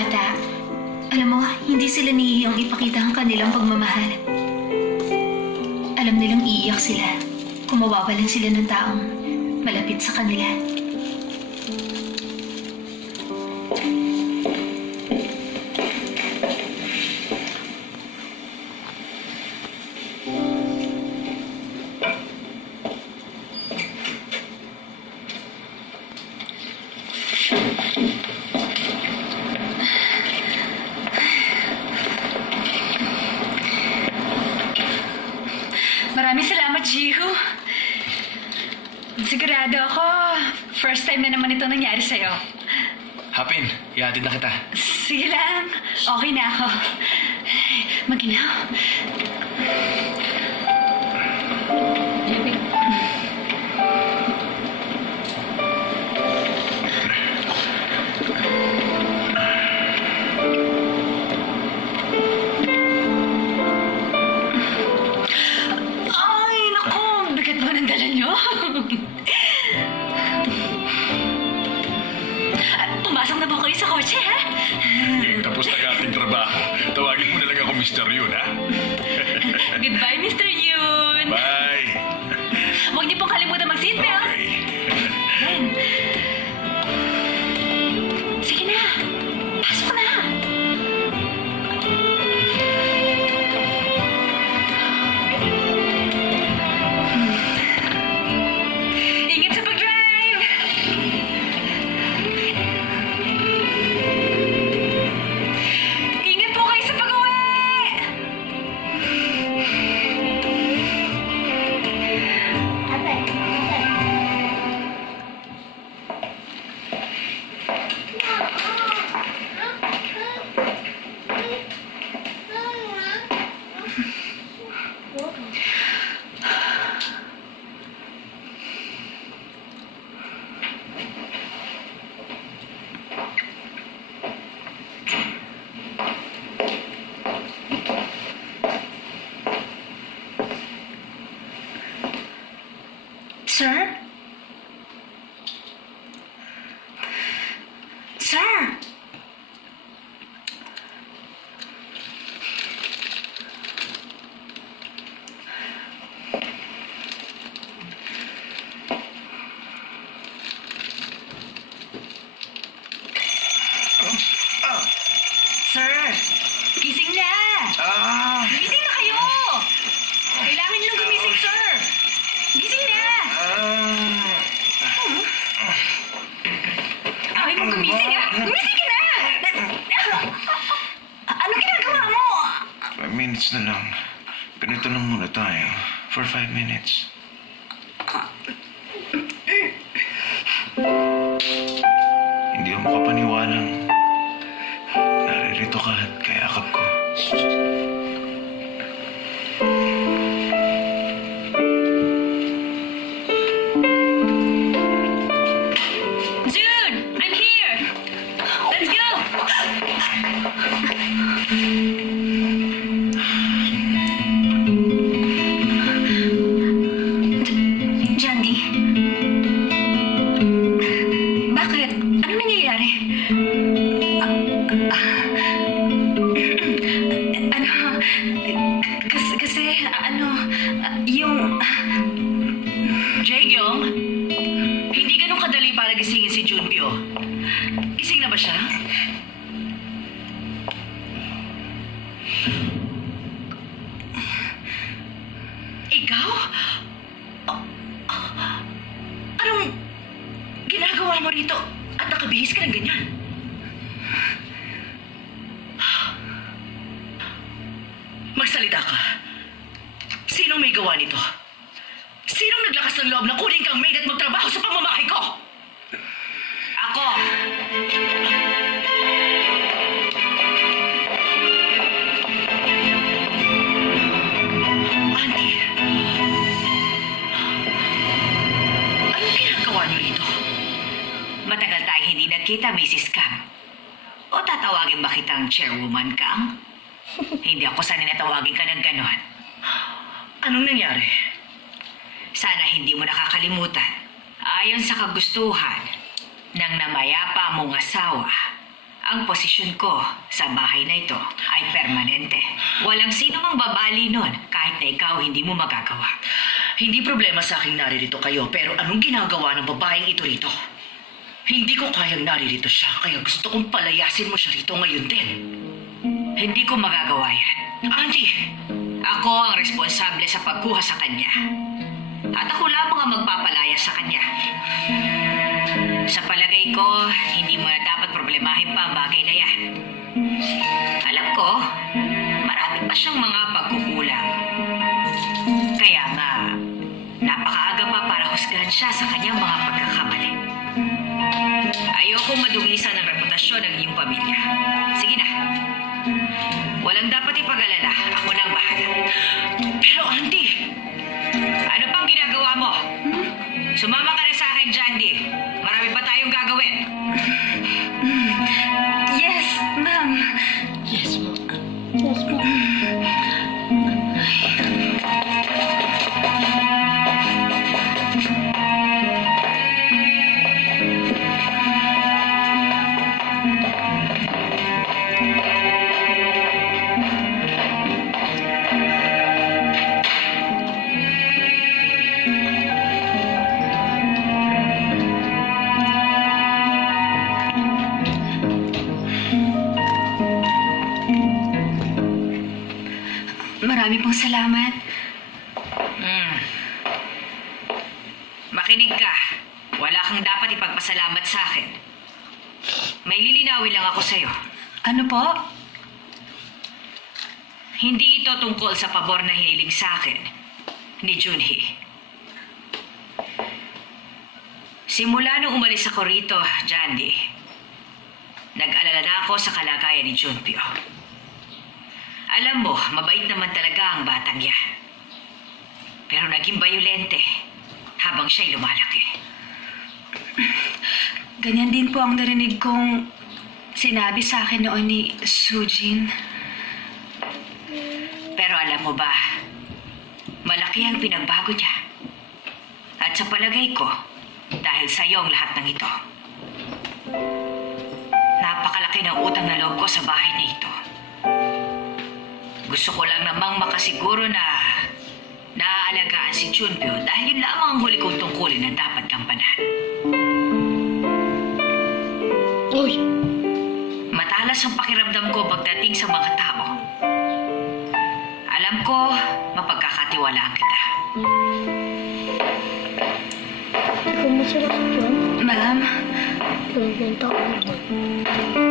bata. Alam mo, hindi sila nahihiyang ipakita ang kanilang pagmamahal. Alam nilang iiyak sila kung mawawalan sila ng taong malapit sa kanila. Maraming salamat, Jiho. Sigurado ako, first time na naman ito nangyari sa'yo. Hapin, ihatid na kita. Sige lang, okay na ako. Maginaw. Pumasok na ba kayo sa kotse, ha? Tapos na ating trabaho. Tawagin mo na lang ako Mr. Yun, ha? Goodbye, Mr. Yun. Bye. Huwag niyo pong kalimutan mag-seatbelt. Okay. Yan. Sige na. Pasok na. Ingat sa pag-drive. Ingat po kayo sa pag-uwi. Sir? Sir? Sir, gising na! Gising na kayo! Kailangan niyo nang gumising, sir! Gising na! Ay, mo gumising, ha? Gumising ka na! Ano ginagawa mo? 5 minutes na lang. Ganito lang muna tayo. For 5 minutes. Hindi ako makapaniwalang naririto ka at kayakap ko. Dude, I'm here! Let's go! Jandy? Bakit? Ano nangyayari? Yung... Jae-gyung? Hindi ganun kadali para gisingin si Junbyo. Gising na ba siya? Ikaw? Anong ginagawa mo rito at nakabihis ka ng ganyan? Magsalita ka. Sinong may gawa nito? Sinong naglakas ng loob na kunin kang maid at magtrabaho sa pamamahay ko? Ako! Andy? Anong ginagawa niyo rito? Matagal tayong hindi nagkita, Mrs. Kang. O tatawagin ba kitang chairwoman, Kang? Hindi ako sanay na tawagin ka ng ganon. Anong nangyari? Sana hindi mo nakakalimutan. Ayon sa kagustuhan ng namayapa mong asawa, Ang posisyon ko sa bahay na ito ay permanente. Walang sino mang babali nun kahit na ikaw hindi mo magagawa. Hindi problema sa aking naririto kayo, pero anong ginagawa ng babaeng ito rito? Hindi ko kayang naririto siya, kaya gusto kong palayasin mo siya rito ngayon din. Hindi ko magagawa yan. Auntie! Ako ang responsable sa pagkuha sa kanya. At ako lamang ang magpapalaya sa kanya. Sa palagay ko, hindi mo na dapat problemahin pa ang bagay na yan. Alam ko, marami pa siyang mga pagkukulang. Kaya nga, napakaaga pa para husgahan siya sa kanyang mga pagkakamali. Ayokong madugisan ang reputasyon ng iyong pamilya. Sige na. Walang dapat ipag-alala. Ako na ang bahala. Pero auntie! Ano pang ginagawa mo? Sumama ka na sa akin, Jandy. Marami pa tayong gagawin. Yes, ma'am. Yes, mo. Yes, po. Marami pong salamat. Makinig ka. Wala kang dapat ipagpasalamat sa akin. May lilinawin lang ako sa'yo. Ano po? Hindi ito tungkol sa pabor na hiniling sa akin ni Junhee. Simula nung umalis ako rito, Jandy, nag-alala na ako sa kalagayan ni Junpyo. Alam mo, mabait naman talaga ang batang yan. Pero naging bayolente habang siya'y lumalaki. Ganyan din po ang narinig kong sinabi sa akin noon ni Sujin. Pero alam mo ba, malaki ang pinagbago niya. At sa palagay ko, dahil sa iyo ang lahat ng ito. Napakalaki ng utang na loob ko sa bahay na ito. Gusto ko lang namang makasiguro na naaalagaan si Junpyo dahil yun lamang ang huli kong tungkulin na dapat gampanan. Uy! Matalas ang pakiramdam ko pagdating sa mga tao. Alam ko, mapagkakatiwalaan kita. Ikaw masarap yun. Ma'am, Pinagpenta ko naman.